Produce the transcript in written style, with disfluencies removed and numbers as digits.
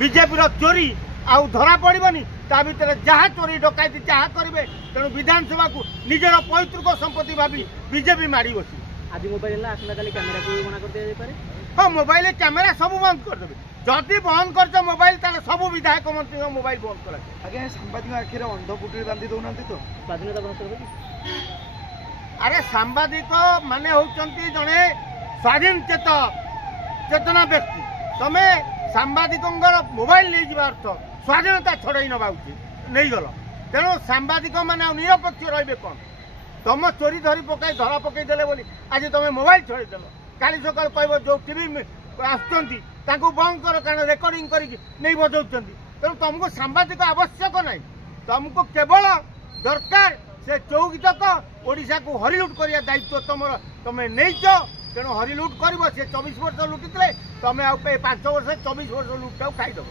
BJP चोरी आउ धरा पड़बनी ता भितर जहाँ चोरी डकैती जहाँ करेंगे तेणु विधानसभा को निजर पैतृक संपत्ति भावी बीजेपी माड़ी बसी आज मोबाइल आसला काली कैमेरा को मना कर दिया पारे। हाँ मोबाइल कैमेरा सब बंद करदेवे जदि बंद कर मोबाइल ताले सब विधायक मंत्री मोबाइल बंद कर आगे सांबादिक आखिर अंधपुटी बांधि दौना तो स्वाधीनता भ्रष्ट होगी। अरे सांबादिक माने होचंती जड़े स्वाधीन चेतना व्यक्ति तमे सांबादिक मोबाइल नहीं जा अर्थ स्वाधीनता छड़ाई नवा उचित नहीं गल तेणु सांबादिक मैंने निरपेक्ष रे कौन तुम चोरी धरी पकई धरा पकई देले बोली आज तुम मोबाइल छड़ेदेल काली सकाल कह जो टीवी आसुँच बंद कर कारण रेकर्डिंग नहीं बजाऊँ तेणु तुमको सांबादिक आवश्यक ना तुमको केवल दरकार से चौकी तक ओडिशा को हरिलुट करने दायित्व तुम नहीं तेणु हरिलुट कर 24 वर्ष लुटिले तुम 5 वर्ष 24 वर्ष लुटा खाईदेव।